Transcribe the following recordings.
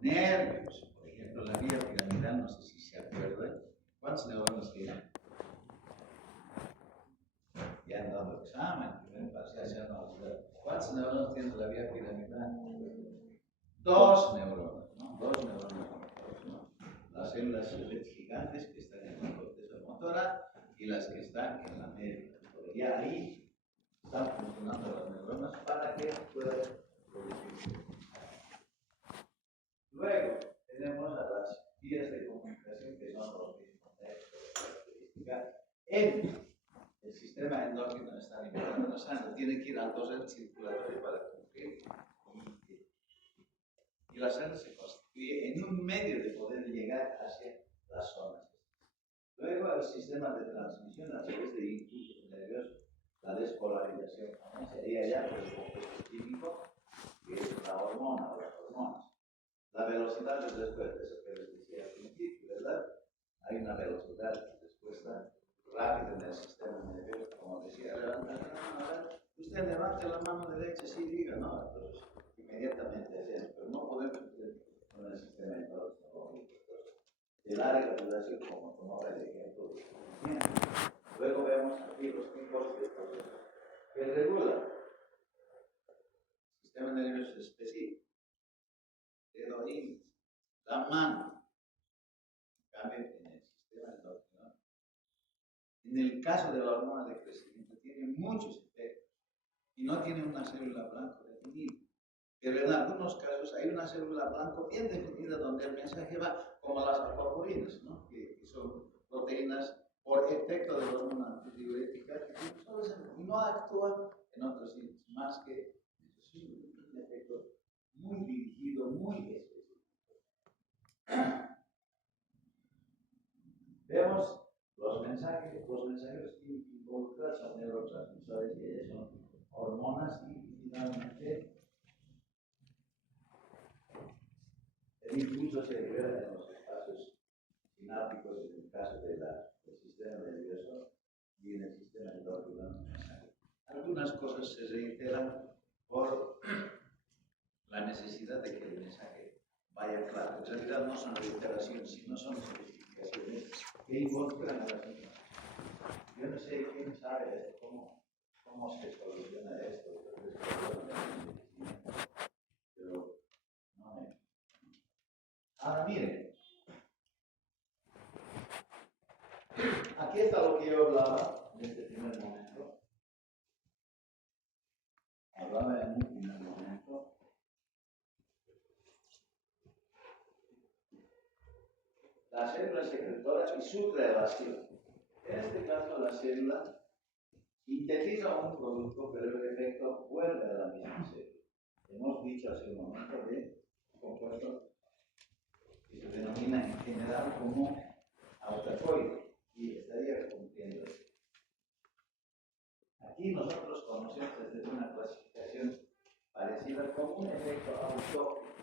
nervios. Por ejemplo, la vía piramidal, no sé si se acuerdan. ¿Cuántos neuronas tiene? Ya han dado examen, primer parcial se han olvidado. ¿Cuántos neuronas tiene la vía piramidal? Dos neuronas, ¿no? Dos neuronas, ¿no? Las células gigantes que están en la corteza motora y las que están en la médula. Y ahí están funcionando las neuronas para que puedan producir. Luego tenemos a las vías de comunicación que son los mismos características. En el sistema endócrino está limitado la sangre, tiene que ir al torrente circulatorio para cumplir. Y la sangre se constituye en un medio de poder llegar hacia las zonas. Luego el sistema de transmisión a través de impulsos nerviosos, la despolarización sería ya por el compuesto químico, que es la hormona o las hormonas. La velocidad de respuesta, eso que les decía al principio, ¿verdad? Hay una velocidad de respuesta rápida en el sistema nervioso, como decía, levanta la mano, a ver, usted levante la mano derecha, sí, diga, ¿no? Entonces, inmediatamente hacemos, pero no podemos hacer con el sistema endócrino. De larga duración, como tomaba el ejemplo de la. Luego vemos aquí los tipos de procesos que regulan el sistema nervioso específico, dedo índice, la mano, cambia en el sistema endócrino. En el caso de la hormona de crecimiento, tiene muchos efectos y no tiene una célula blanco definida. Pero en algunos casos hay una célula blanco bien definida donde el mensaje va como las apoapurinas, ¿no? que son proteínas por efecto de la hormona antidiurética y no actúa en otros sitios más que un efecto muy dirigido, muy específico. Vemos los mensajeros que involucran son neurotransmisores y son hormonas y finalmente el impulso se libera en los espacios sinápticos en el caso del sistema nervioso y en el sistema endocrino. Algunas cosas se reiteran por la necesidad de que el mensaje vaya claro. En realidad no son reiteraciones, sino son especificaciones que involucran a las mismas. Yo no sé quién sabe esto, cómo se soluciona esto, pero no me. Ahora miren, aquí está lo que yo hablaba en este primer momento. Hablaba en un primer momento. La célula secretora y su relación. En este caso, la célula sintetiza un producto, pero el efecto vuelve a la misma célula. Hemos dicho hace un momento de compuesto que se denomina en general como autocoide y estaría cumpliendo eso. Aquí nosotros conocemos desde una clasificación parecida como un efecto autócrino,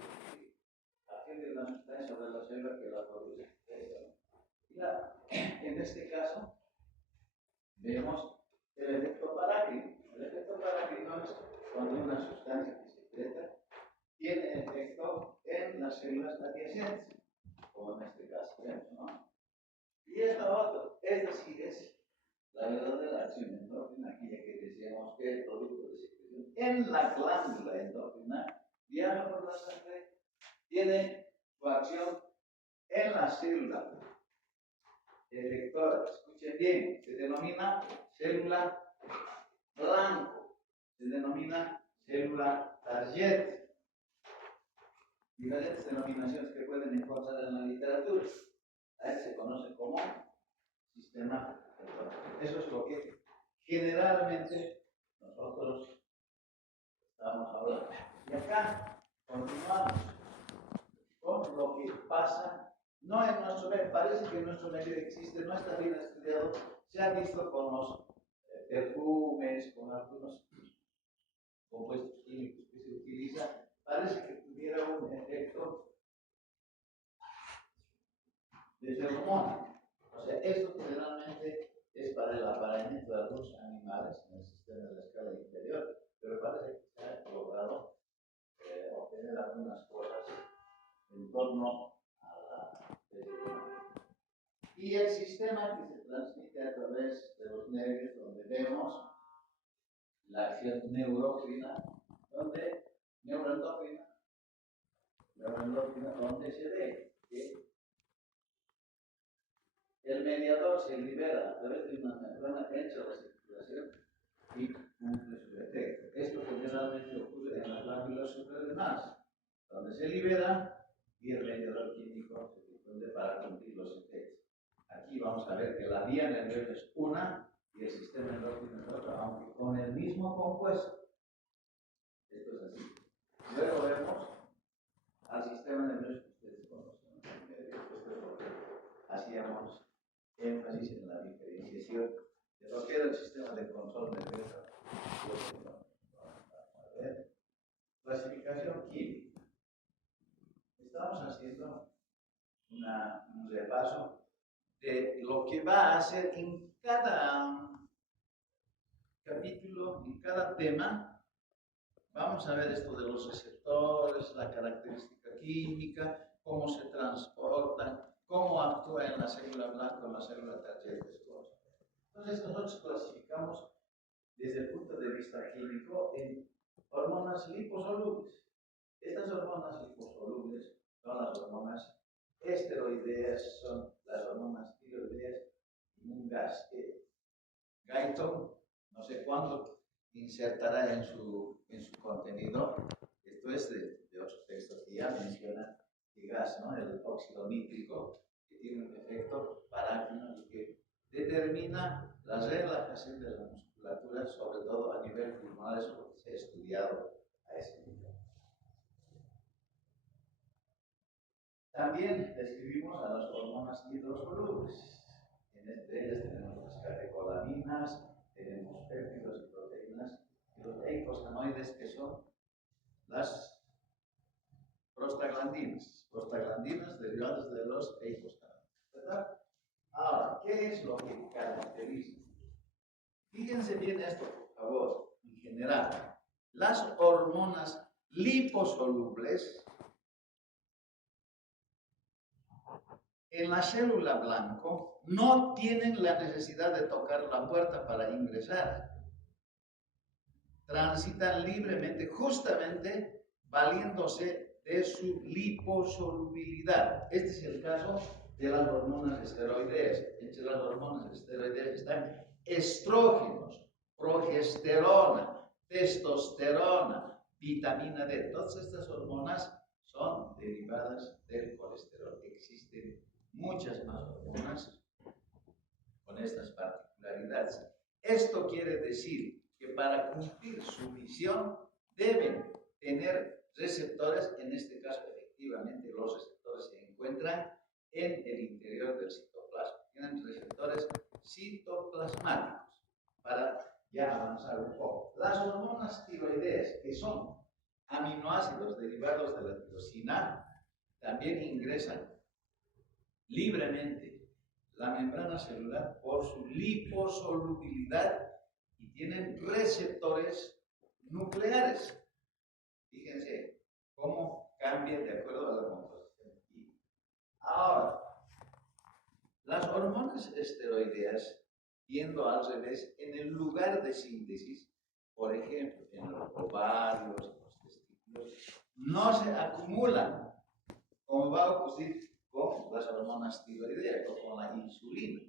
haciendo una sustancia de la célula que la produce. En este caso, vemos el efecto parácrino. El efecto parácrino es cuando una sustancia que se secreta tiene efecto en las células adyacentes, como en este caso vemos, ¿no? Y es lo otro, es decir, es la verdadera acción endócrina, aquella que decíamos que el producto de secreción en la glándula endócrina viaja por la sangre, tiene su acción en la célula efectora. Escuchen bien, se denomina célula blanco, se denomina célula target. Diferentes denominaciones que pueden encontrar en la literatura. A él se conoce como sistema endócrino. Eso es lo que generalmente nosotros estamos hablando. Y acá continuamos con lo que pasa. No en nuestro medio, parece que en nuestro medio existe, no está bien estudiado, se ha visto con los perfumes, con algunos compuestos químicos que se utilizan, parece que tuviera un efecto de feromona. O sea, esto generalmente es para el apareamiento de algunos animales en el sistema de la escala inferior, pero parece que se ha logrado obtener algunas cosas en torno a la vesicular. Y el sistema que se transmite a través de los nervios, donde vemos la acción neuroendocrina, donde se ve que el mediador se libera a través de una membrana hecha la circulación y cumple su efecto. Esto generalmente ocurre en las glándulas suprarrenales, donde se libera y el mediador químico se difunde para cumplir los efectos. Aquí vamos a ver que la vía nerviosa es una y el sistema endocrino es otra, aunque con el mismo compuesto. Esto es así. Luego vemos al sistema nervioso que ustedes conocen. Esto es lo que hacíamos énfasis en la diferenciación de lo que era el sistema de control nervioso. A ver, clasificación química. Estamos haciendo un repaso de lo que va a hacer en cada capítulo, en cada tema. Vamos a ver esto de los receptores, la característica química, cómo se transportan, cómo actúa en la célula blanca o en la célula tarjeta. Entonces nosotros clasificamos desde el punto de vista químico en hormonas liposolubles. Estas hormonas liposolubles son las hormonas esteroideas, son las hormonas tiroideas y un gas que Guyton, no sé cuándo, insertará en su contenido. Esto es de otros textos que ya mencionan el gas, ¿no? El óxido nítrico, que tiene un efecto paráquino y que determina la relajación de la musculatura, sobre todo a nivel pulmonar. Eso es lo que se ha estudiado a ese nivel. También describimos a las hormonas hidrosolubles. En ellas tenemos las catecolaminas, tenemos péptidos y proteínas, y los eicosanoides, que son las prostaglandinas derivadas de los eicosanoides, ¿verdad? Ahora, ¿qué es lo que caracteriza? Fíjense bien esto, por favor, en general. Las hormonas liposolubles en la célula blanco no tienen la necesidad de tocar la puerta para ingresar. Transitan libremente, justamente valiéndose de su liposolubilidad. Este es el caso de las hormonas esteroideas. Entre las hormonas esteroideas están estrógenos, progesterona, testosterona, vitamina D. Todas estas hormonas son derivadas del colesterol. Existen muchas más hormonas con estas particularidades. Esto quiere decir que para cumplir su misión deben tener receptores. En este caso, efectivamente, los receptores se encuentran en el interior del citoplasma. Tienen receptores citoplasmáticos. Para ya avanzar un poco, las hormonas tiroideas, que son aminoácidos derivados de la tirosina, también ingresan libremente la membrana celular por su liposolubilidad y tienen receptores nucleares. Fíjense cómo cambia de acuerdo a la composición química. Ahora, las hormonas esteroideas, yendo al revés, en el lugar de síntesis, por ejemplo, en los ovarios, en los testículos, no se acumulan, como va a ocurrir con las hormonas tiroideas o con la insulina,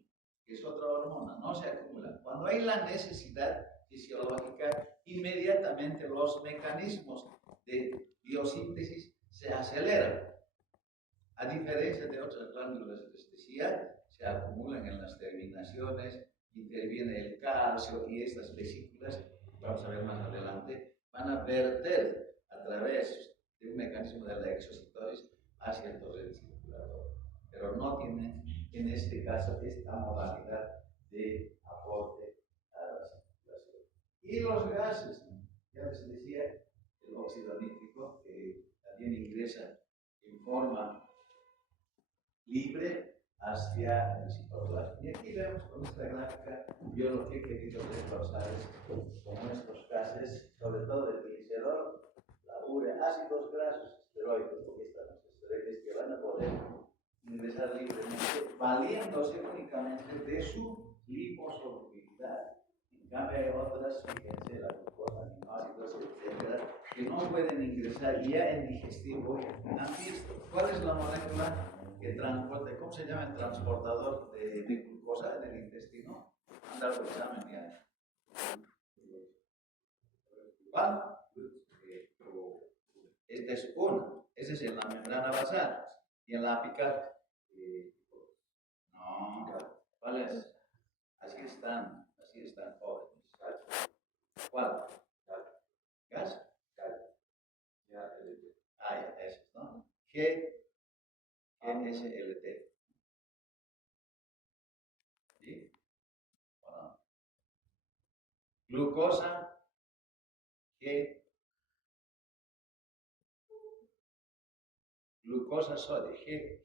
que es otra hormona. No se acumulan. Cuando hay la necesidad fisiológica, inmediatamente los mecanismos de biosíntesis se aceleran. A diferencia de otras glándulas, les decía, se acumulan en las terminaciones, interviene el calcio y estas vesículas, vamos a ver más adelante, van a verter a través de un mecanismo de la exocitosis hacia el torrente circulador. Pero no tienen, en este caso, esta modalidad de aporte a la circulación. Y los gases, ya les decía, el óxido nítrico, que también ingresa en forma libre hacia el citoplasma. Y aquí vemos con esta gráfica, yo lo que he querido reforzar es con estos gases, sobre todo el glicerol, la urea, ácidos grasos, esteroides, porque están los esteroides valiéndose únicamente de su liposolubilidad. En cambio hay otras, fíjense, la glucosa, aminoácidos, etcétera, que no pueden ingresar ya en digestivo. ¿Han visto cuál es la molécula que transporta? ¿Cómo se llama el transportador de glucosa en el intestino? Han dado examen ya. ¿Cuál? Este es uno. Ese es en la membrana basal. Y en la apical. No. ¿Cuál es? Así están jóvenes. ¿Cuál? ¿Gas? Ah, ya, eso, ¿no? GSLT. ¿Sí? Bueno. Glucosa, G. Glucosa sodio, G.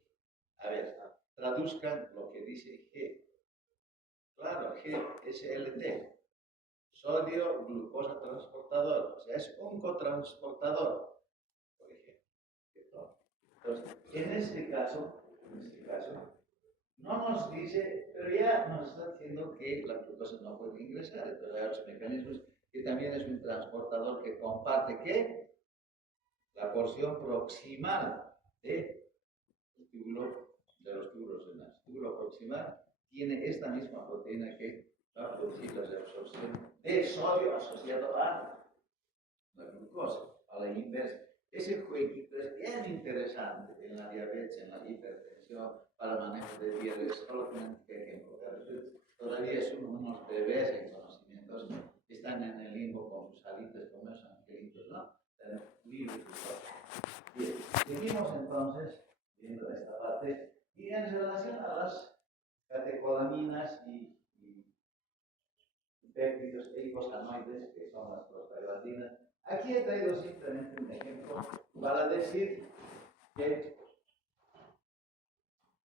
A ver, traduzcan lo que dice G. Claro, GSLT. Sodio, glucosa transportador. O sea, es un cotransportador, por ejemplo. Entonces, en este caso, no nos dice, pero ya nos está diciendo que la glucosa no puede ingresar. Entonces hay otros mecanismos que también es un transportador que comparte, ¿qué? La porción proximal de los túbulos renales. El túbulo proximal tiene esta misma proteína que va a producir la reabsorción de sodio asociado a la glucosa, a la inversa. Ese jueguito es bien interesante en la diabetes, en la hipertensión, para manejo de diabetes, solamente ejemplo. Todavía son unos bebés en conocimientos, están en el limbo con sus alitas, como esos angelitos, ¿no? Libres de todo. Bien, seguimos entonces viendo esta parte y en relación a las catecolaminas y péptidos eicosanoides, que son las prostaglandinas. Aquí he traído simplemente un ejemplo para decir que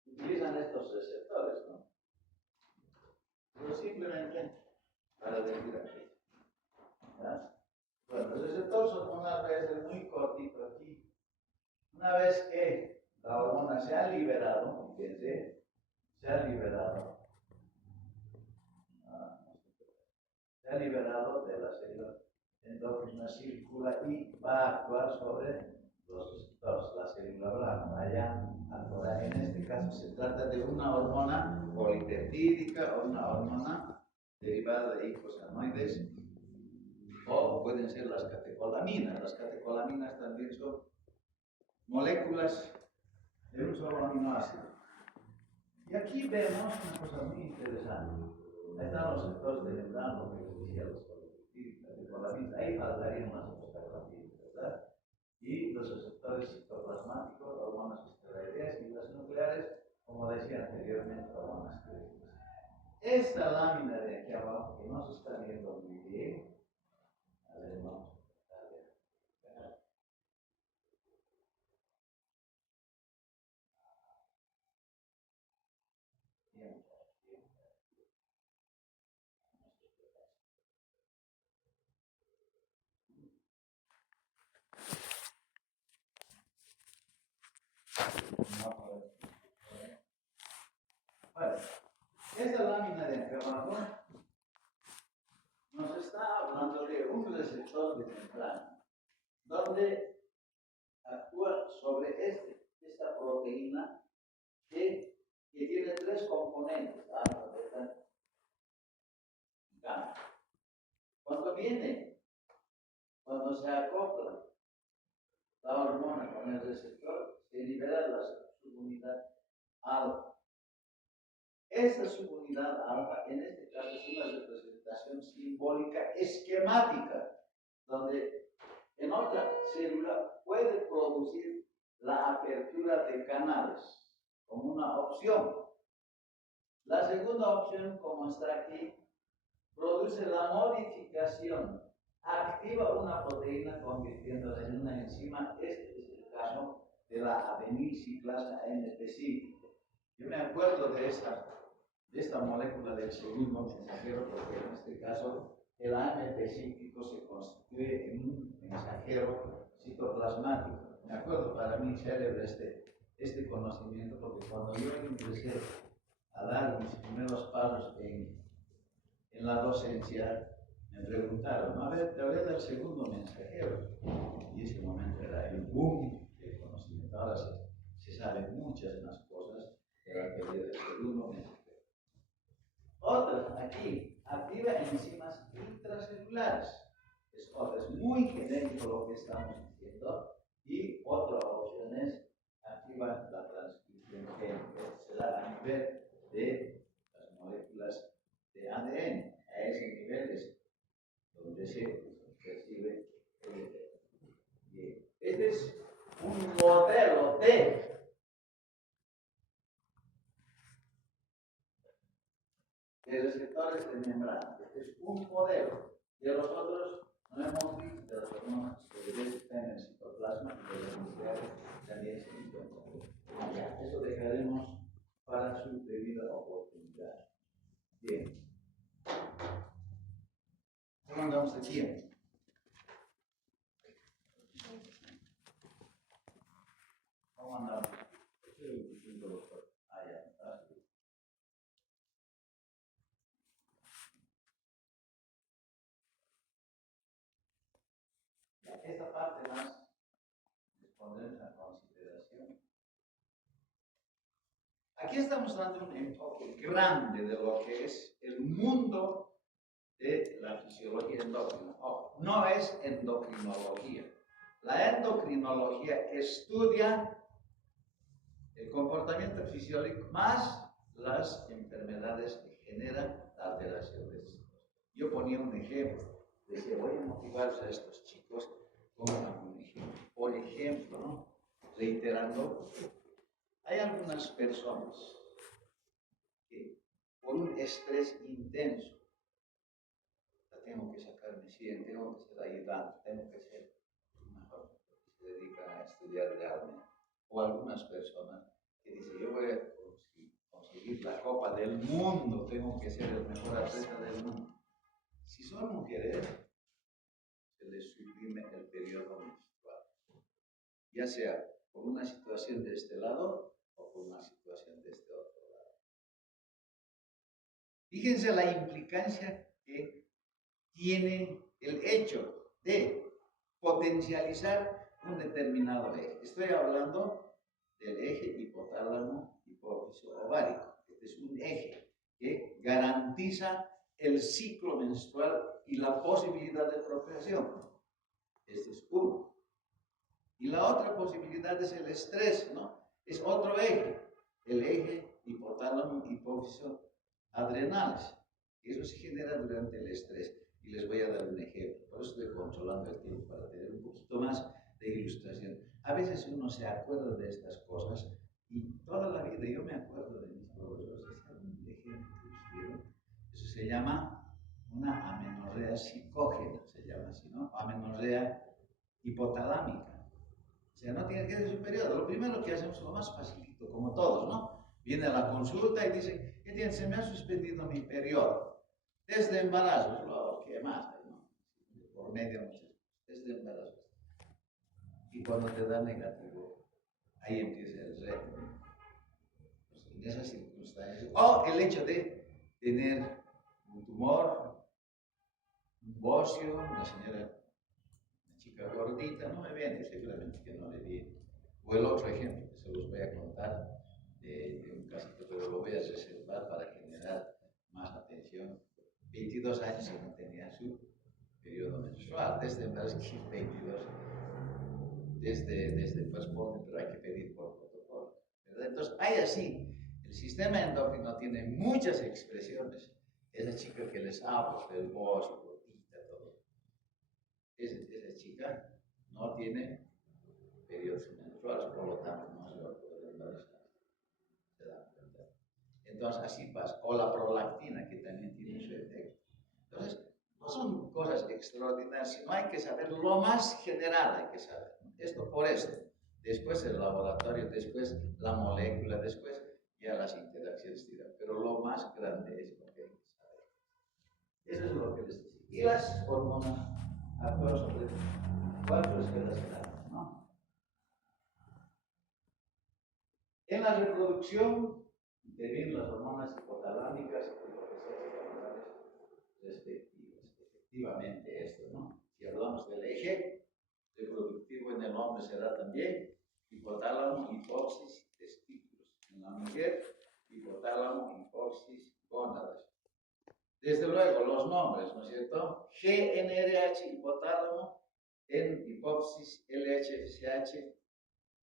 utilizan estos receptores, ¿no? Pero simplemente para decir aquí. ¿Ya? Bueno, el receptor hormonal puede ser muy cortito aquí. Una vez que la hormona se ha liberado, fíjense, se ha liberado de la célula, endocrina circula y va a actuar sobre los receptores, la célula blanca. Allá actuará. En este caso se trata de una hormona polipeptídica o una hormona derivada de eicosanoides, o pueden ser las catecolaminas. Las catecolaminas también son moléculas de un solo aminoácido. Y aquí vemos una cosa muy interesante. Ahí están los sectores de membrana, lo que decía los catecolaminas. Ahí faltarían las prostaglandinas, ¿verdad? Y los receptores citoplasmáticos, hormonas esteroideas, y las nucleares, como decía anteriormente, hormonas creativas. Esta lámina de aquí abajo, que no se está viendo muy bien, a ver, vamos a ver. Bien. Bueno, esta lámina de aquí abajo nos está hablando de un receptor de membrana, donde actúa sobre esta proteína que tiene tres componentes, alfa, beta y gamma. Cuando se acopla la hormona con el receptor, se libera la subunidad alfa. Esta subunidad alfa, en este caso, es una representación simbólica esquemática, donde en otra célula puede producir la apertura de canales como una opción. La segunda opción, como está aquí, produce la modificación, activa una proteína convirtiéndola en una enzima. Este es el caso de la adenilciclasa N-específica. Yo me acuerdo de esta molécula del segundo mensajero, porque en este caso el AMP cíclico se constituye en un mensajero citoplasmático. Me acuerdo, para mí célebre este conocimiento, porque cuando yo ingresé a dar mis primeros pasos en la docencia, me preguntaron, a ver, te hablé del segundo mensajero. Y ese momento era el boom del conocimiento. Ahora se saben muchas más cosas, pero aquel del segundo mensajero. Otra, aquí, activa enzimas intracelulares. Es otra, es muy genérico lo que estamos diciendo. Y otra opción es activa la transcripción génica. Se da a nivel de las moléculas de ADN. A ese nivel es donde se percibe el efecto. Bien. Este es un modelo de receptores de membrana. Este es un modelo. De los otros no hemos visto, de los hormonas que están en el citoplasma y de los nucleares también se encuentran. Ya, eso dejaremos para su debida oportunidad. Bien. ¿Cómo andamos de tiempo? ¿Cómo andamos? Ah, ya. Esta parte más respondemos a consideración. Aquí estamos dando un enfoque grande de lo que es el mundo de la fisiología endocrina. No es endocrinología. La endocrinología estudia el comportamiento fisiológico más las enfermedades que generan la alteración de estos. Yo ponía un ejemplo. Decía, voy a motivar a estos chicos con un ejemplo. Por ejemplo, ¿no? Reiterando, hay algunas personas que por un estrés intenso, tengo que sacarme 100, tengo que ser ayudante, tengo que ser mejor, que se dedican a estudiar realmente. O algunas personas que dicen, yo voy a conseguir la Copa del Mundo, tengo que ser el mejor atleta del mundo. Si son mujeres, se les suprime el periodo menstrual, ya sea por una situación de este lado o por una situación de este otro lado. Fíjense la implicancia que tiene el hecho de potencializar un determinado eje. Estoy hablando del eje hipotálamo hipófisis ovárico. Este es un eje que garantiza el ciclo menstrual y la posibilidad de procreación. Este es uno. Y la otra posibilidad es el estrés, ¿no? Es otro eje, el eje hipotálamo hipófisis adrenales. Eso se genera durante el estrés. Y les voy a dar un ejemplo. Por eso estoy controlando el tiempo para tener un poquito más de ilustración. A veces uno se acuerda de estas cosas y toda la vida yo me acuerdo de mis profesores. Un ejemplo que nos dieron. Eso se llama una amenorrea psicógena, se llama así, ¿no? Amenorrea hipotalámica. O sea, no tiene que ser su periodo. Lo primero que hacemos es lo más facilito, como todos, ¿no? Viene a la consulta y dice, ¿qué tiene? Se me ha suspendido mi periodo. Desde embarazo, lo que más hay, ¿no? Por medio, no sé, desde embarazo. Y cuando te da negativo, ahí empieza el reto. Pues en esas circunstancias. O el hecho de tener un tumor, un bocio, una señora, una chica gordita, no me viene, seguramente que no le viene. O el otro ejemplo, que se los voy a contar, de un casito, pero lo voy a reservar para generar más atención. 22 años y no tenía su periodo menstrual, desde embarazo 22, desde transporte, pero hay que pedir por protocolo, ¿verdad? Entonces, hay así, el sistema endocrino tiene muchas expresiones. Esa chica que les hablo, del bocio, gordita, todo, esa chica no tiene periodos menstruales, por lo tanto no se va a poder embarazar. ¿Se dan cuenta? Entonces, así pasa. O la prolactina, que también tiene su efecto. Entonces, no son cosas extraordinarias, sino hay que saber lo más general, hay que saber. Esto por esto. Después el laboratorio, después la molécula, después ya las interacciones dirán. Pero lo más grande es lo que hay que saber. Eso es lo que les decía. Y las hormonas actúan sobre 4 esferas grandes, ¿no? En la reproducción intervienen las hormonas hipotalámicas y hipofisadas respectivamente esto, ¿no? Si hablamos del eje reproductivo en el hombre será también hipotálamo, hipófisis, testículos. En la mujer, hipotálamo, hipófisis, gónadas. Desde luego, los nombres, ¿no es cierto? GNRH, hipotálamo, en hipófisis, LH, FSH,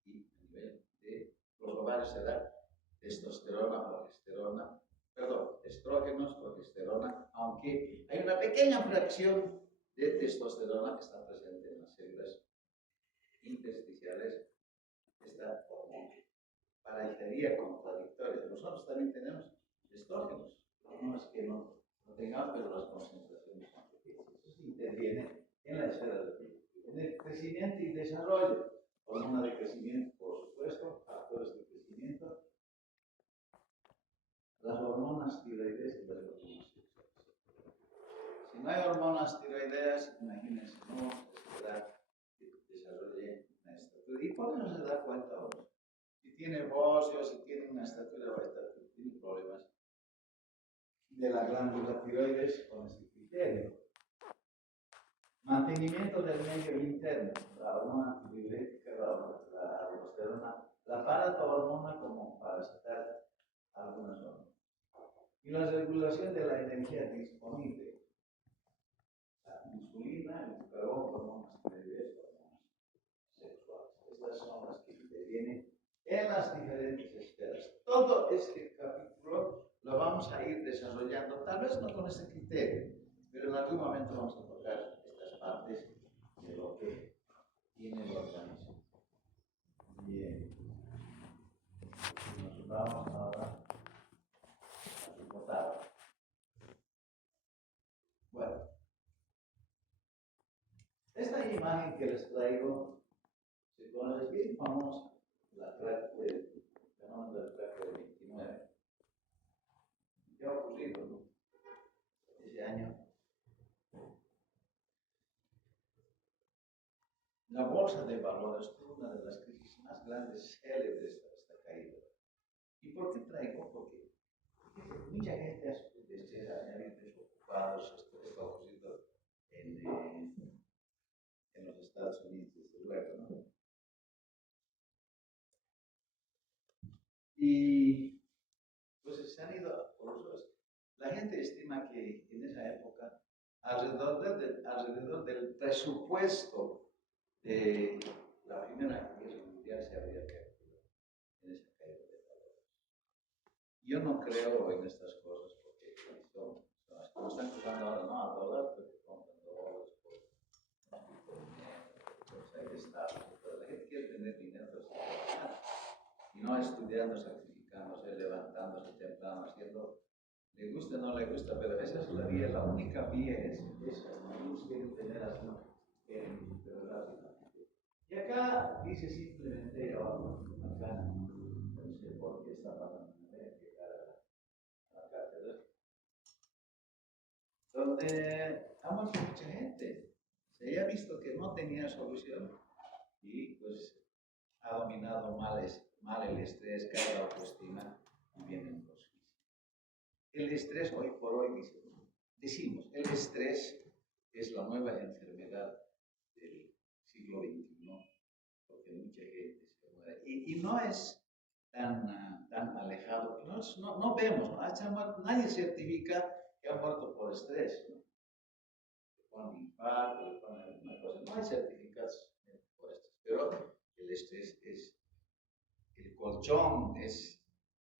y a nivel de los ovarios se da testosterona, progesterona, perdón, estrógenos, progesterona, aunque hay una pequeña fracción de testosterona que está presente en las células intersticiales, esta parecería contradictoria. Nosotros también tenemos estrógenos, no es que no tengamos, pero las concentraciones son pequeñas. Eso sí interviene en la esfera reproductiva. En el crecimiento y desarrollo, hormona de crecimiento, por supuesto, factores de crecimiento, las hormonas tiroideas y las hormonas sexuales. Si no hay hormonas tiroideas, imagínense, no se espera que desarrolle una estatura. ¿Y por qué no se da cuenta ahora? Si tiene bocio, si tiene una estatura baja, tiene problemas de la glándula tiroides con este criterio. Mantenimiento del medio interno, la hormona antidiurética, la aldosterona, la paratohormona como parasitar algunas hormonas. Y la regulación de la energía disponible, la insulina, el glucagón, hormonas tiroides, hormonas sexuales. Estas son las que intervienen en las diferentes esferas. Todo este capítulo lo vamos a ir desarrollando, tal vez no con este criterio, pero en algún momento vamos a tocar estas partes de lo que tiene el organismo. Bien, nos vamos ahora a hipotálamo. Bueno, esta imagen que les traigo se conoce bien famosa, la crack del fenómeno del crack del 29. ¿Qué ha ocurrido, no? Ese año la bolsa de valores fue una de las crisis más grandes, célebres de esta caída. ¿Y por qué traigo? Porque mucha gente ha habido desocupados, esto está ocurriendo en los Estados Unidos, desde luego, ¿no? Y pues se han ido por los. La gente estima que en esa época alrededor del presupuesto de la Primera Guerra Mundial se habría perdido en esa caída de valores. Yo no creo en estas cosas porque como están jugando ahora, no a dólar, porque compran dólares por dinero, hay que estar. Pero la gente quiere tener dinero, y no estudiando, sacrificándose, levantándose temprano, haciendo, le gusta o no le gusta, pero esa es la vía, la única vía es esa, no quieren tener así, pero rápidamente. Y acá dice simplemente, acá, no sé por qué está pasando, llegar a la cátedra, donde ha muerto mucha gente, se ha visto que no tenía solución y pues ha dominado mal el estrés, cae la autoestima y vienen los suicidios. El estrés hoy por hoy, decimos, el estrés es la nueva enfermedad del siglo XXI, porque mucha gente se muere. Y no es tan alejado, no vemos, ¿no? Nadie certifica que ha muerto por estrés, ¿no? Le ponen infarto, le ponen alguna cosa, no hay certificados por estrés, pero el estrés es el colchón, es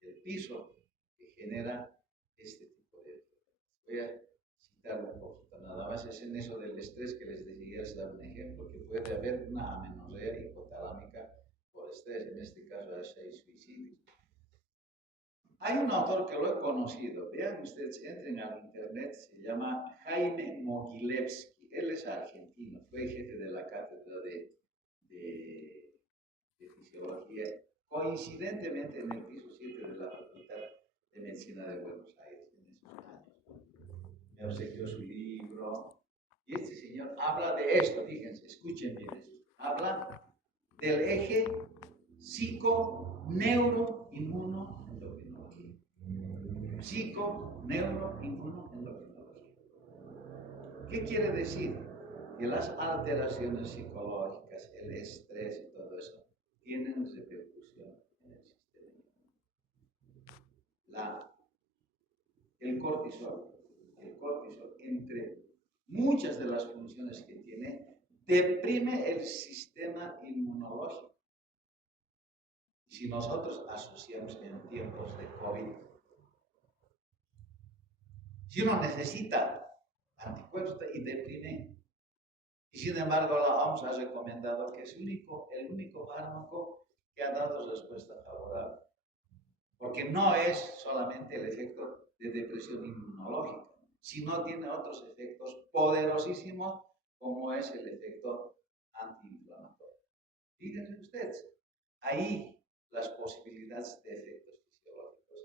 el piso que genera este tipo de enfermedades. Voy a citarlo un poquito, nada más es en eso del estrés que les decía, les da un ejemplo, que puede haber una amenorrea hipotalámica por estrés, en este caso hay 6 suicidios. Hay un autor que lo he conocido, vean ustedes, entren al internet, se llama Jaime Mogilevsky, él es argentino, fue jefe de la cátedra de fisiología, coincidentemente en el piso 7 de la Facultad de Medicina de Buenos Aires en esos años. Me obsequió su libro y este señor habla de esto, fíjense, escuchen bien esto, habla del eje psico-neuro-inmunoendocrinología. psico-neuro-inmunoendocrinología. ¿Qué quiere decir? Que las alteraciones psicológicas, el estrés y todo eso, tienen repercusión en el sistema inmune. El cortisol, entre muchas de las funciones que tiene, deprime el sistema inmunológico. Y si nosotros asociamos en tiempos de COVID, si uno necesita anticuerpos y deprime, y sin embargo la OMS ha recomendado que es el único fármaco que ha dado respuesta favorable, porque no es solamente el efecto de depresión inmunológica, sino tiene otros efectos poderosísimos, como es el efecto antiinflamatorio. Fíjense ustedes, ahí las posibilidades de efectos fisiológicos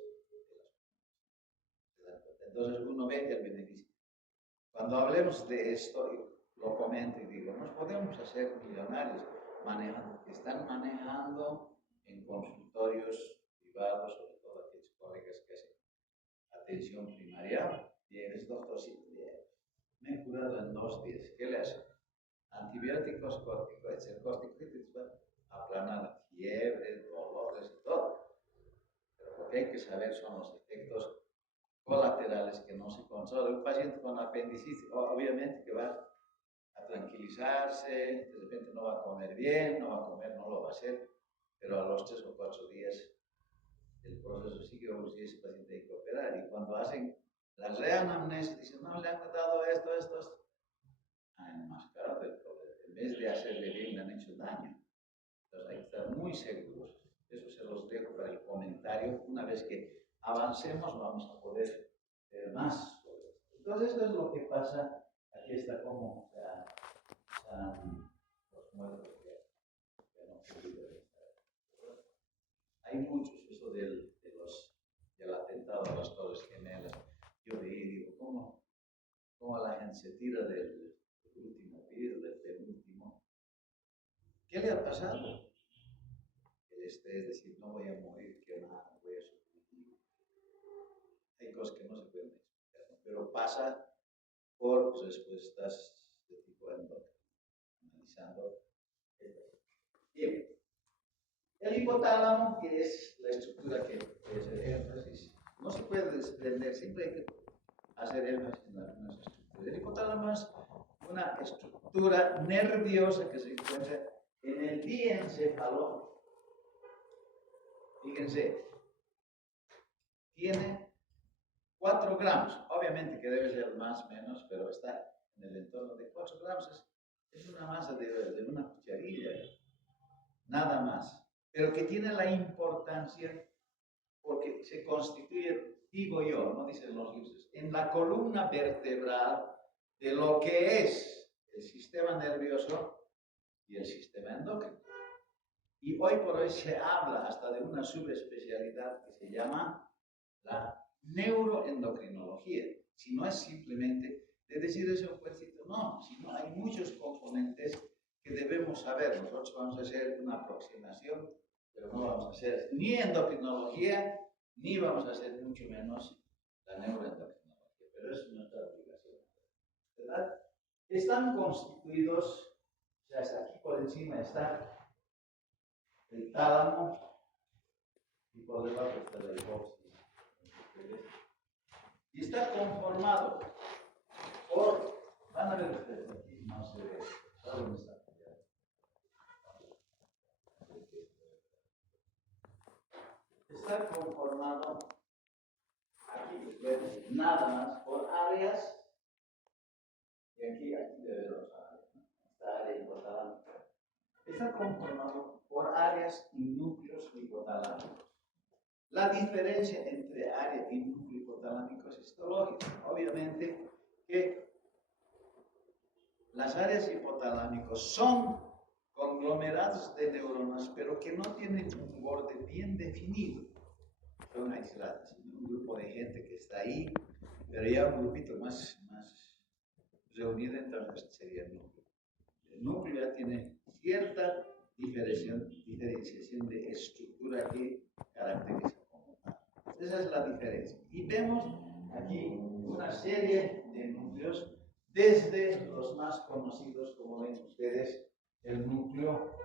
de las cosas. Entonces uno ve el beneficio. Cuando hablemos de esto, yo lo comento y digo, nos podemos hacer millonarios están manejando en consultorios privados, sobre todo aquellos colegas que hacen atención primaria. Vienes, doctor, sí, me he curado en 2 días. ¿Qué le hace? Antibióticos, corticoides. El corticoides va a aplanar fiebres, dolores y todo. Pero lo que hay que saber son los efectos colaterales que no se controlan. Un paciente con apendicitis, obviamente que va a tranquilizarse, de repente no va a comer bien, no lo va a hacer, pero a los 3 o 4 días el proceso sigue o si ese paciente hay que operar. Y cuando hacen la reanamnesis, dicen, no, le han dado esto. Han enmascarado el problema. En vez de hacerle bien, le han hecho daño. Entonces hay que estar muy seguros. Eso se los dejo para el comentario. Una vez que avancemos, vamos a poder ver más sobre esto. Entonces, esto es lo que pasa. Aquí está como los muertos que no pudieron estar. Hay muchos, eso del atentado a las Torres Gemelas. Yo veía y digo, ¿cómo la gente se tira del último piso, del penúltimo? ¿Qué le ha pasado? Es decir, no voy a morir quemado, voy a sufrir. Hay cosas que no se pueden explicar, ¿no? Pero pasa por respuestas de tipo endocrino, analizando esto. Bien, el hipotálamo, que es la estructura que es el énfasis, no se puede desprender, siempre hay que hacer énfasis en algunas estructuras. El hipotálamo es una estructura nerviosa que se encuentra en el diencéfalo. Fíjense, tiene 4 gramos, obviamente que debe ser más o menos, pero está en el entorno de 4 gramos, es una masa de una cucharilla, nada más, pero que tiene la importancia porque se constituye, digo yo, no dicen los libros, en la columna vertebral de lo que es el sistema nervioso y el sistema endocrino. Y hoy por hoy se habla hasta de una subespecialidad que se llama la neuroendocrinología. Si no es simplemente de decir eso un cuercito, no, sino hay muchos componentes que debemos saber. Nosotros vamos a hacer una aproximación, pero no vamos a hacer ni endocrinología, ni vamos a hacer mucho menos la neuroendocrinología, pero es nuestra obligación, ¿verdad? Están constituidos, o sea, hasta aquí por encima está el tálamo y por debajo está la hipófisis. Y está conformado por, van a ver ustedes aquí, no se ve, ¿dónde está? Está conformado, aquí ven, nada más por áreas, y aquí debe haber otra área, ¿no? Esta área hipotalámica. Está conformado por áreas y núcleos hipotalámicos. La diferencia entre área y núcleo hipotalámico es histológica. Obviamente que las áreas hipotalámicas son conglomerados de neuronas, pero que no tienen un borde bien definido. Son aisladas, un grupo de gente que está ahí, pero ya un grupito más reunido, entonces sería el núcleo. El núcleo ya tiene cierta diferenciación de estructura que caracteriza como tal. esa es la diferencia. Y vemos aquí una serie de núcleos, desde los más conocidos, como ven ustedes, el núcleo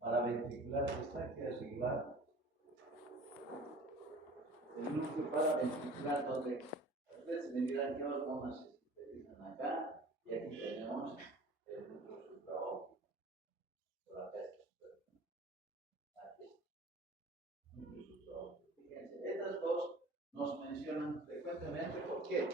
paraventricular que está aquí arriba, el núcleo paraventricular, donde ustedes me dirán qué hormonas se sintetizan acá, y aquí tenemos el núcleo supraóptico. Por acá está. Aquí está. Núcleo supraóptico. Fíjense, estas dos nos mencionan frecuentemente. ¿Por qué?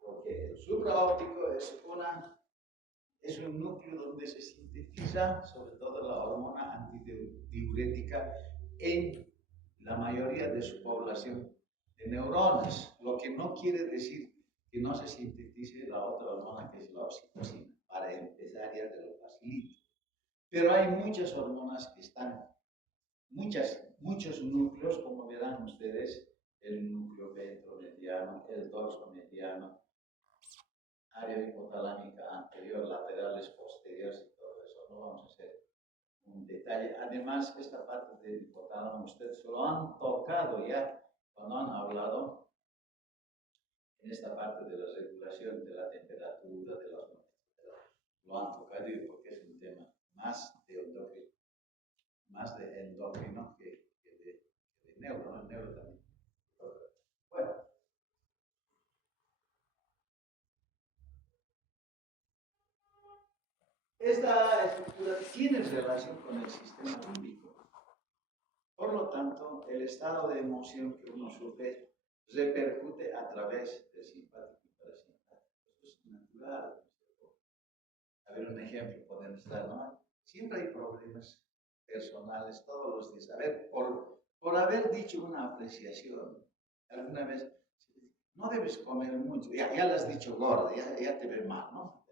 Porque el supraóptico es un núcleo donde se sintetiza sobre todo la hormona antidiurética en la mayoría de su población de neuronas, lo que no quiere decir que no se sintetice la otra hormona que es la oxitocina. Para empezar ya te lo facilito. Pero hay muchas hormonas que están, muchos núcleos, como verán ustedes, el núcleo ventromediano, el dorsomediano, área hipotalámica anterior, laterales, posteriores y todo eso. No vamos a hacer un detalle. Además, esta parte del hipotálamo ustedes lo han tocado ya cuando han hablado en esta parte de la regulación de la temperatura, de las notas. Lo han tocado porque es un tema más de endocrino que de neuro, ¿no? El neuro también. Bueno. Esta estructura tiene relación con el sistema límbico. Por lo tanto, el estado de emoción que uno sufre repercute a través del simpático y parasimpático. Esto es natural. A ver, un ejemplo podemos dar, ¿no? Siempre hay problemas personales todos los días. A ver, por haber dicho una apreciación, alguna vez, no debes comer mucho, ya le has dicho gordo, ya te ve mal, ¿no?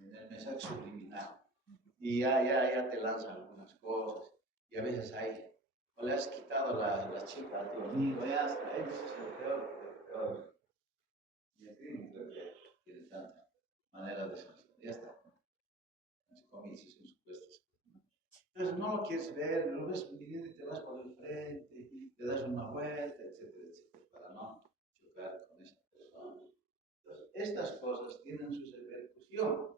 En el mensaje subliminal. Y ya te lanzan algunas cosas. Y a veces o le has quitado la chica a tu amigo, ya está, ese es el peor. Y aquí creo que tiene tanta manera de ser, ya está. Comienzas en supuestas. Entonces no lo quieres ver, lo ves viniendo y te vas por el frente, te das una vuelta, etcétera, etcétera, para no chocar con esa persona. Entonces, estas cosas tienen su repercusión.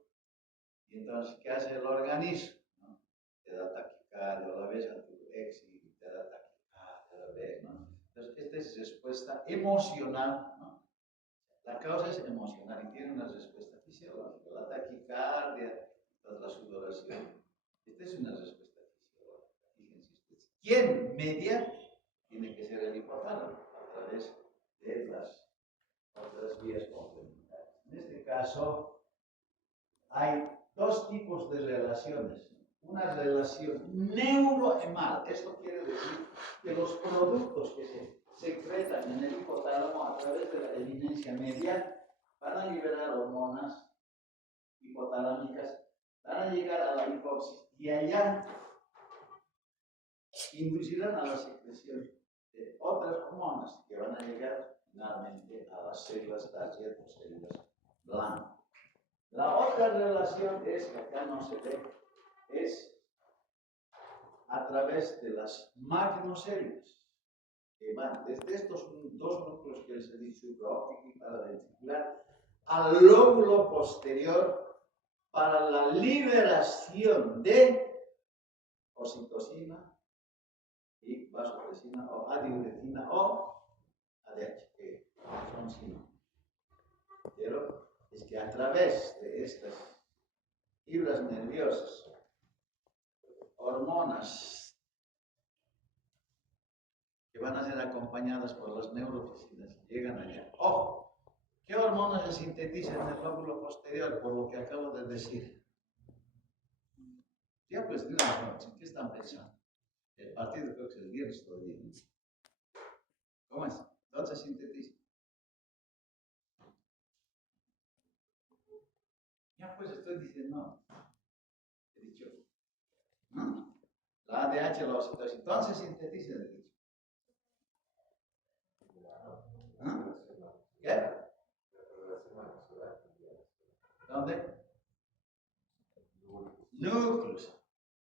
Y entonces, ¿qué hace el organismo? ¿No? Te da taquicardia, o la ves a tu ex y te da taquicardia, la ves, ¿no? Entonces, esta es respuesta emocional, ¿no? La causa es emocional y tiene una respuesta fisiológica. La taquicardia, la sudoración. Esta es una respuesta fisiológica. Fíjense ustedes. ¿Quién media? Tiene que ser el hipotálamo a través de las otras vías complementarias. En este caso, hay dos tipos de relaciones. Una relación neurohemal. Esto quiere decir que los productos que se secretan en el hipotálamo a través de la eminencia media van a liberar hormonas hipotalámicas, van a llegar a la hipófisis y allá inducirán a la secreción de otras hormonas que van a llegar finalmente a las células Target o células blanco. La otra relación es, que acá no se ve, es a través de las magnocélulas, que van desde estos dos núcleos que les he dicho, supraóptico y paraventricular, al lóbulo posterior para la liberación de oxitocina y vasopresina o adiuretina o ADH, que son sinónimos. Pero es que a través de estas fibras nerviosas, hormonas que van a ser acompañadas por las neurotoxinas, llegan allá. ¡Ojo! ¿Qué hormonas se sintetizan en el lóbulo posterior? Por lo que acabo de decir. Ya pues, de una noche, ¿qué están pensando? El partido creo que es el viernes todavía, ¿no? ¿Cómo es? ¿Dónde se sintetiza? Ya pues estoy diciendo, no. He dicho, ¿no? La ADH, la oxitocina, entonces sintetiza el dicho. ¿No? ¿Qué? ¿Dónde? Núcleos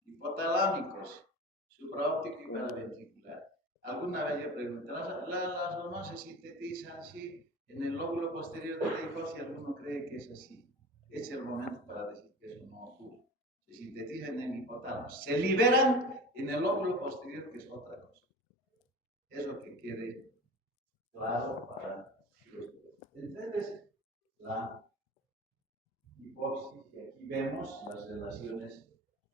hipotalámicos, supraóptico y paraventricular. Alguna vez yo pregunté, las hormonas se sintetizan así en el lóbulo posterior del hipófisis, y alguno cree que es así. Es el momento para decir que eso no ocurre. Se sintetizan en el hipotálamo, se liberan en el lóbulo posterior, que es otra cosa. Eso que quede claro para los. Entonces, la hipófisis, y aquí vemos las relaciones,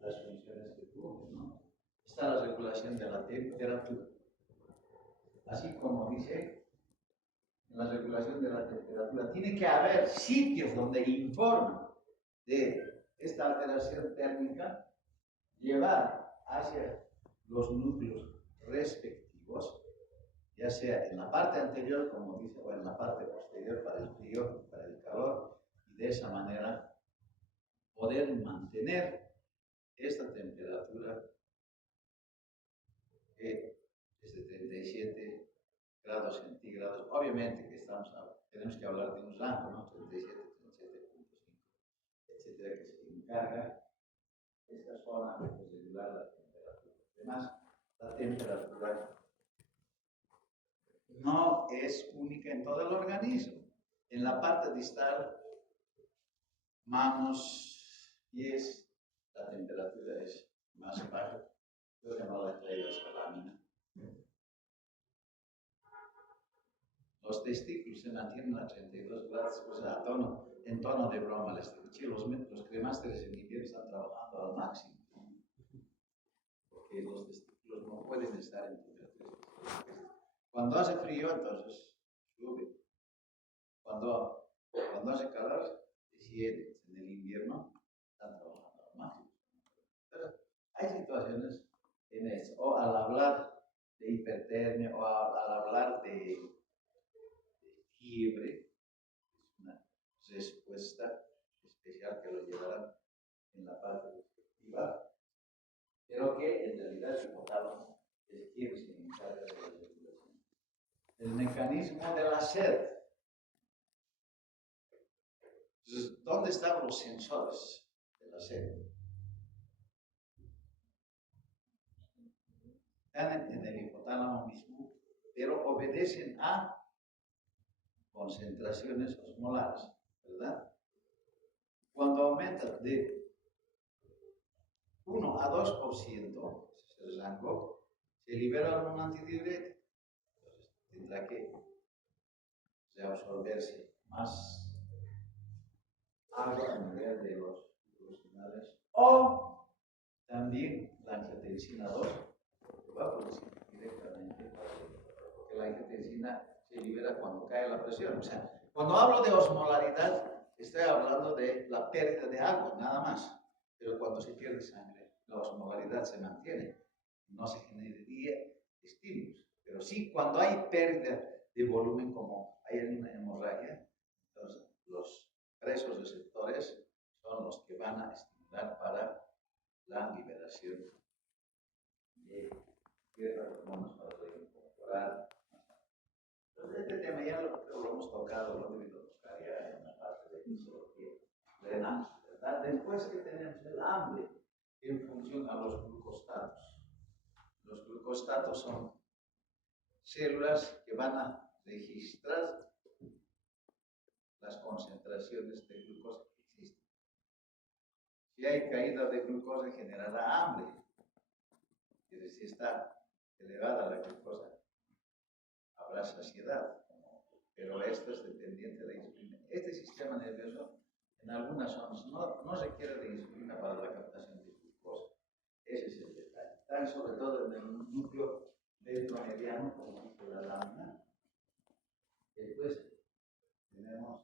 las funciones que tuvo, ¿no? Está la regulación de la temperatura. Así como dice, en la regulación de la temperatura, tiene que haber sitios donde informan de esta alteración térmica, llevar hacia los núcleos respectivos, ya sea en la parte anterior, como dice, o en la parte posterior para el frío, para el calor, y de esa manera poder mantener esta temperatura que es de 37 grados centígrados. Obviamente que tenemos que hablar de un rango, ¿no? 37, 37.5, etcétera, que se encarga esta zona de regular la temperatura. Además, la temperatura no es única en todo el organismo. En la parte distal, manos, pies, la temperatura es más baja. Yo llamo la lámina. Los testículos se mantienen a 32 grados, o sea, en tono de broma. Los cremásteres en invierno están trabajando al máximo, porque los testículos no pueden estar en temperatura. Cuando hace frío, entonces sube. Cuando hace calor, desciende. En el invierno están trabajando al máximo. Pero hay situaciones en eso, o al hablar de hipertermia, o al hablar de fiebre, es una respuesta especial que lo llevarán en la parte respectiva, pero que en realidad el hipotálamo es quien se encarga de la regulación. El mecanismo de la sed. Entonces, ¿dónde están los sensores de la sed? Están en el hipotálamo mismo, pero obedecen a concentraciones osmolares, ¿verdad? Cuando aumenta de 1 a 2%, ese es el rango, se libera un antidiurético. Entonces tendrá que reabsorberse más agua a nivel de los finales. O también la angiotensina 2, que va a producir directamente, porque la angiotensina se libera cuando cae la presión. O sea, cuando hablo de osmolaridad, estoy hablando de la pérdida de agua, nada más. Pero cuando se pierde sangre, la osmolaridad se mantiene. No se generaría estímulos. Pero sí, cuando hay pérdida de volumen, como hay en una hemorragia, entonces los presos receptores son los que van a estimular para la liberación de ciertas hormonas para reincorporar. Entonces, este tema ya lo hemos tocado, lo hemos tocar ya en la parte de fisiología renal, ¿verdad? Después que tenemos el hambre en función a los glucostatos. Los glucostatos son células que van a registrar las concentraciones de glucosa que existen. Si hay caída de glucosa, generará hambre. Es decir, si está elevada la glucosa, habrá saciedad. Pero esto es dependiente de la insulina. Este sistema nervioso, en algunas zonas, no requiere de insulina para la captación de glucosa. Ese es el detalle. Están sobre todo en el núcleo ventromediano, como dice la lámina. Después tenemos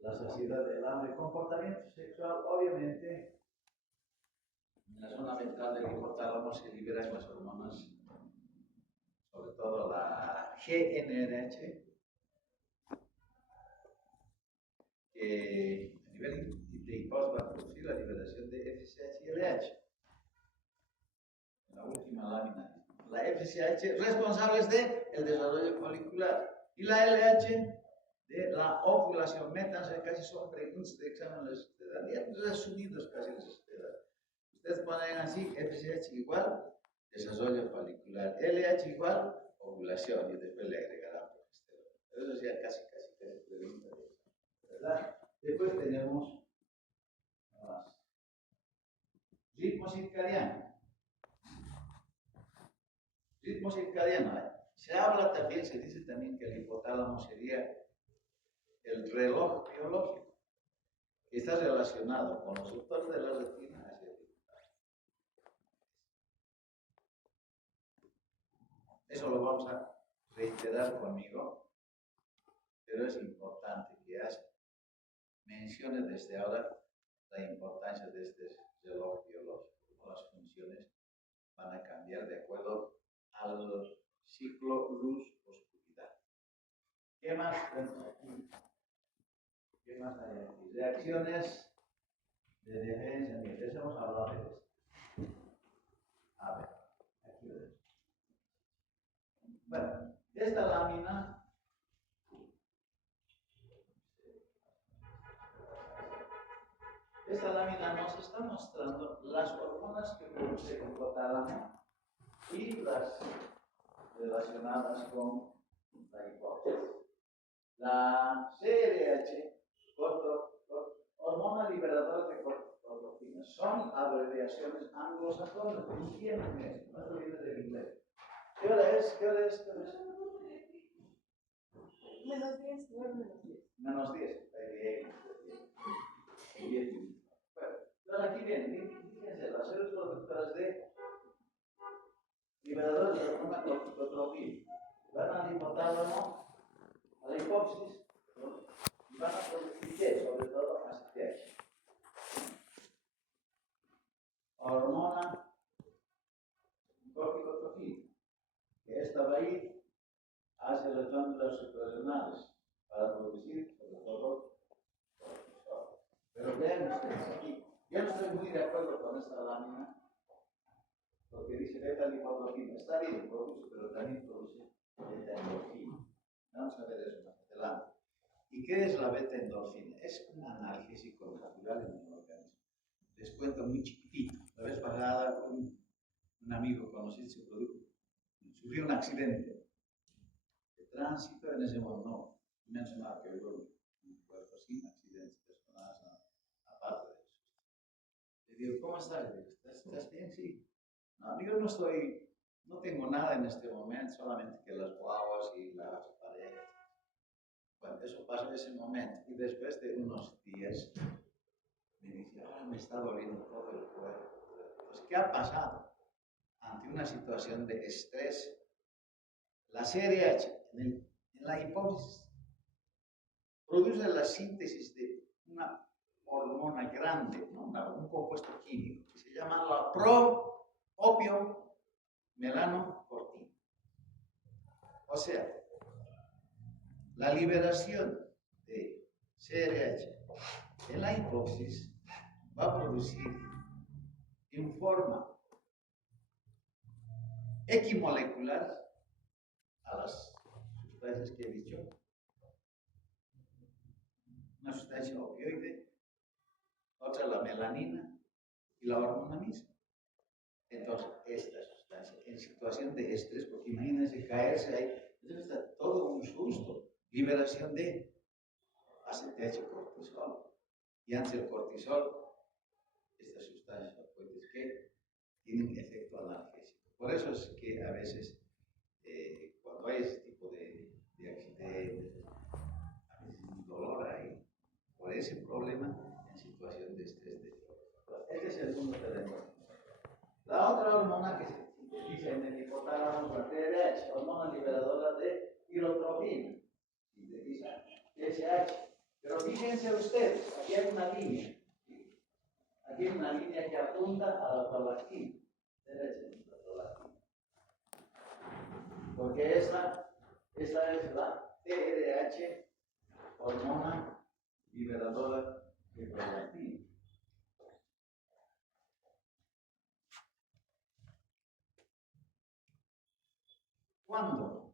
la saciedad del hambre. Comportamiento sexual, obviamente, en la zona ventral del hipotálamo se liberan las hormonas, sobre todo la GnRH, que a nivel de hipófisis va a producir la liberación de FSH y LH. En la última lámina, la FSH responsables del desarrollo folicular y la LH de la ovulación. Métanse, casi son preguntas de exámenes de edad, resumidos casi les espera. Usted poner así, FSH igual desarrollo folicular, LH igual ovulación y después le agregarán progesterona. Pero eso ya casi pregunta de eso, ¿verdad? Después tenemos más. Ritmo circadiano. Ritmo circadiano. Se habla también, se dice también que el hipotálamo sería el reloj biológico que está relacionado con los sectores de la retina hacia el hipotálamo. Eso lo vamos a reiterar conmigo, pero es importante que mencione desde ahora la importancia de este reloj biológico. Las funciones van a cambiar de acuerdo al ciclo luz-oscuridad. ¿Qué más tenemos aquí? ¿Qué más hay aquí? Reacciones de defensa. Empecemos a hablar de esto. A ver, aquí lo vemos. Bueno, esta lámina nos está mostrando las hormonas que produce el hipotálamo y las relacionadas con la hipófisis. La CRH, hormona liberadora de cortisona, son abreviaciones anglosajonas. ¿Entienden eso? No esto viene del inglés. ¿Qué hora es? ¿Qué hora es? Menos 10, 9 menos 10. Menos 10. Bien. Bueno, aquí vienen, fíjense, las células productoras de liberadores de hormona corticotropina van al hipotálamo, a la hipófisis, ¿no? Y van a producir ¿qué? Sobre todo ACTH. Hormona corticotropina, que esta raíz hace las glándulas suprarrenales para producir sobre todo cortisol. Pero vean ustedes aquí, yo no estoy muy de acuerdo con esta lámina, porque dice beta-lipodopina. Está bien, produce, pero también produce beta-endorfina. Vamos a ver eso más adelante. ¿Y qué es la beta-endorfina? Es un analgésico natural en el organismo. Les cuento muy chiquitito. La vez pasada, un amigo conocido se sufrió un accidente de tránsito. En ese momento no mencionaba que hubo un cuerpo sin accidentes personales, aparte de eso. Le digo, ¿cómo estás? Le digo, ¿estás bien? Sí. No, yo no tengo nada en este momento, solamente que las guaguas y las parejas. Bueno, eso pasa en ese momento. Y después de unos días, me dice, me está doliendo todo el cuerpo. Pues, ¿qué ha pasado? Ante una situación de estrés, la CRH en la hipófisis produce la síntesis de una hormona grande, ¿no? Un compuesto químico que se llama la pro-opio melanocortina. O sea, la liberación de CRH en la hipófisis va a producir en forma equimolecular a las sustancias que he dicho, una sustancia opioide, otra la melanina y la hormona misma. Entonces, esta sustancia en situación de estrés, porque imagínense caerse ahí, entonces está todo un susto, liberación de ACTH cortisol. Y antes el cortisol, estas sustancias opioides que tienen efecto analgésico. Por eso es que a veces, cuando hay ese tipo de accidentes, a veces un dolor ahí, por ese problema en situación de estrés. Este es el segundo elemento. La otra hormona que se sintetiza en el hipotálamo, la TRH, hormona liberadora de tirotropina, sintetiza TSH. Pero fíjense ustedes, aquí hay una línea. Aquí hay una línea que apunta a la prolactina. Porque esta es la TRH, hormona liberadora de prolactina. Cuando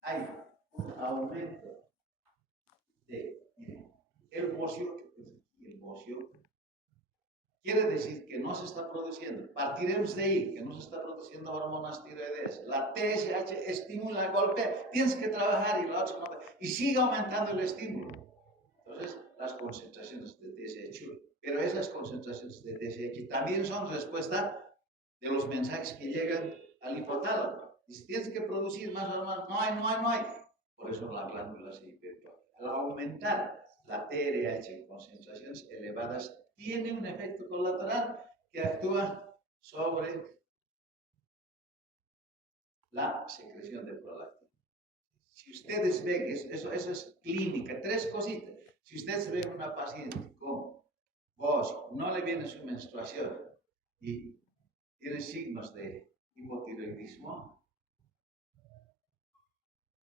hay un aumento de, miren, el bocio quiere decir que no se está produciendo, partiremos de ahí, que no se está produciendo hormonas tiroideas. La TSH estimula, golpea, tienes que trabajar y la otra no, y sigue aumentando el estímulo. Entonces, las concentraciones de TSH, pero esas concentraciones de TSH también son respuesta de los mensajes que llegan al hipotálamo. Y si tienes que producir más hormonas, no hay. Por eso la glándula se hipertrofia. Al aumentar la TRH en concentraciones elevadas, tiene un efecto colateral que actúa sobre la secreción de prolactina. Si ustedes ven, eso es clínica, 3 cositas. Si ustedes ven una paciente con vos, no le viene su menstruación y tiene signos de hipotiroidismo,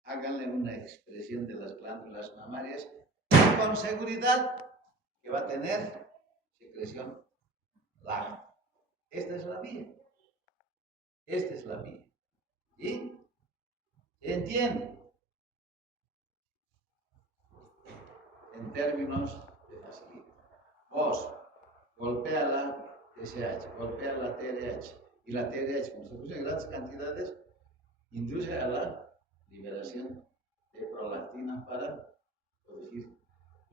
háganle una expresión de las glándulas mamarias con seguridad que va a tener secreción láctea. Esta es la vía. ¿Y? ¿Se entiende? En términos de facilidad. Vos, golpea la TSH, golpea la TRH. Y la TRH, como se produce en grandes cantidades, induce a la liberación de prolactina para producir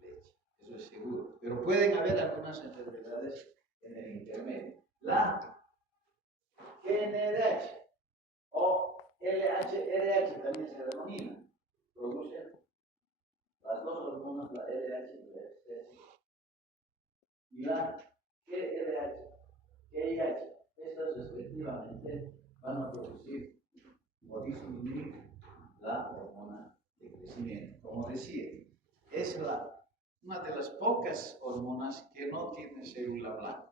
leche. Eso es seguro. Pero pueden haber algunas enfermedades en el intermedio. La GNRH o LH-RH también se denomina. Producen las dos hormonas, la LH y la LH. Y la GLH, estas respectivamente van a producir o disminuir la hormona de crecimiento. Como decía, es una de las pocas hormonas que no tiene célula blanca.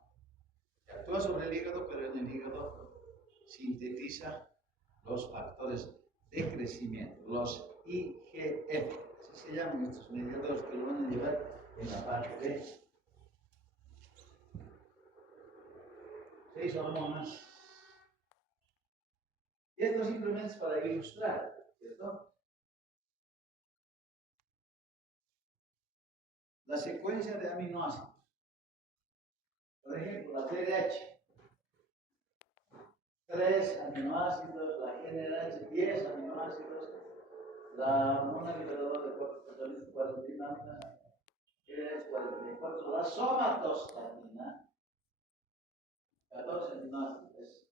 Actúa sobre el hígado, pero en el hígado sintetiza los factores de crecimiento, los IGF. Así se llaman estos mediadores que lo van a llevar en la parte de 6 hormonas. Y esto simplemente es para ilustrar, ¿cierto? La secuencia de aminoácidos. Por ejemplo, la TRH. 3 aminoácidos, la GNRH, 10 aminoácidos, la hormona liberadora de cortisol, 41 aminoácidos, GNRH 44, la somatostatina, 14 aminoácidos,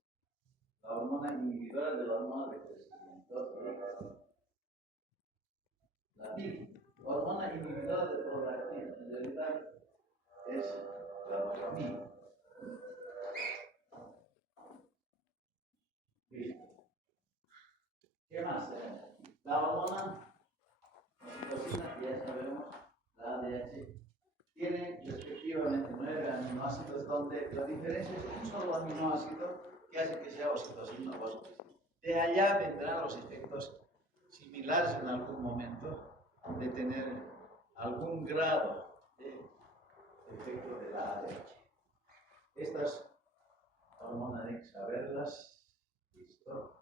la hormona inhibidora de la hormona de crecimiento, la PIP, hormona inhibidora de prolactina, en realidad es la dopamina. ¿Qué más tenemos? La hormona oxitocina, que ya sabemos, la ADH, tiene respectivamente 9 aminoácidos, donde la diferencia es un solo aminoácido que hace que sea oxitocina o oxitocina. De allá vendrán los efectos similares en algún momento de tener algún grado de efecto de la ADH. Estas hormonas hay que saberlas. Listo.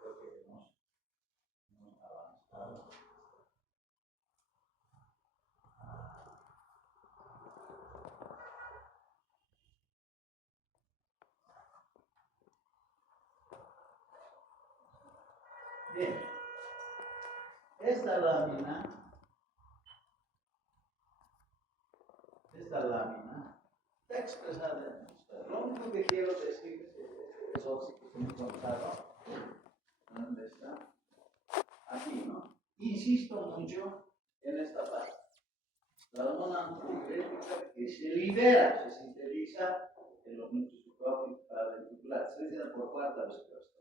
Creo que hemos avanzado. Bien, esta lámina está expresada en esta. Lo único que quiero decir es óxido que hemos contado. ¿Dónde está? Aquí, ¿no? Insisto mucho en esta parte. La hormona antidiurética que se libera, se sintetiza en los núcleos supraópticos paraventriculares. Estoy diciendo por cuarta vez que esto.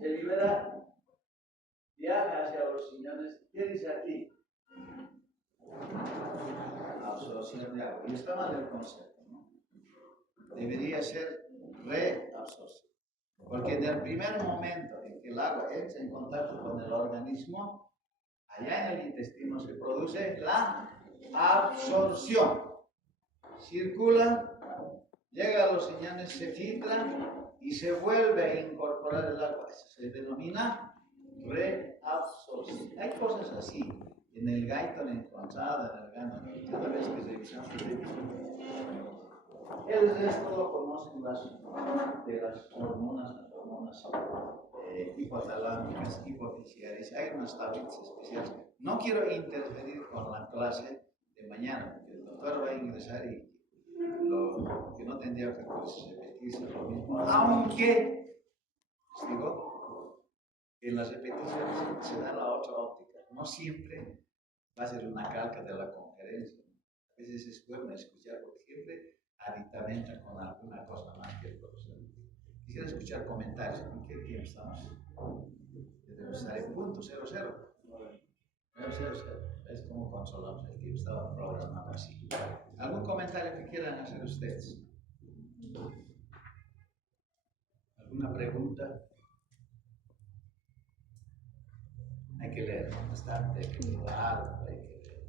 Se libera, viaja hacia los riñones. ¿Qué dice aquí? Absorción de agua. Y está mal el concepto, ¿no? Debería ser reabsorción. Porque en el primer momento en que el agua entra en contacto con el organismo, allá en el intestino se produce la absorción. Circula, llega a los riñones, se filtra y se vuelve a incorporar el agua. Eso se denomina reabsorción. Hay cosas así en el Guyton encontrada, en el Gano. Cada vez que revisamos El resto lo conocen de las hormonas hipotalámicas, hipofisiarias. Hay unas tablitas especiales. No quiero interferir con la clase de mañana, porque el doctor va a ingresar y lo que no tendría que repetirse lo mismo. Aunque, les digo, en las repeticiones se da la otra óptica. No siempre va a ser una calca de la conferencia. A veces es bueno escuchar, porque siempre aditamenta con alguna cosa más que el profesor. Quisiera escuchar comentarios. ¿En qué tiempo estamos? Debemos estar en punto, 00. 000. Es como consolamos el tiempo, estaba programado así. ¿Algún comentario que quieran hacer ustedes? ¿Alguna pregunta? Hay que leer bastante, hay que leer algo, hay que leer.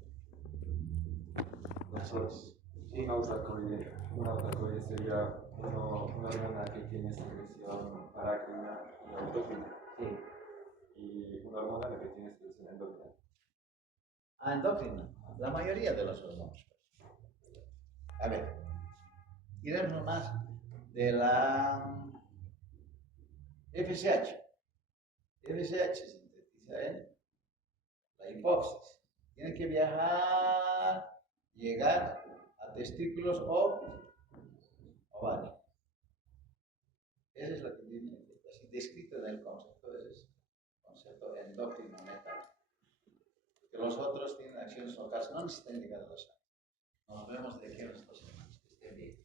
Una otra cosa sería una hormona que tiene secreción parácrina y autócrina. Sí. Y una hormona que tiene secreción endócrina. Endócrina. La mayoría de las hormonas. A ver, iremos más de la FSH. FSH sintetiza en la hipófisis. Tiene que viajar, llegar a testículos o ovario. Esa es la que viene así descrita en el concepto, ese es el concepto endocrino metabólico. Que los otros tienen acciones locales, no necesitan llegar a la sangre. Nos vemos de aquí a las 2 semanas. Que estén bien.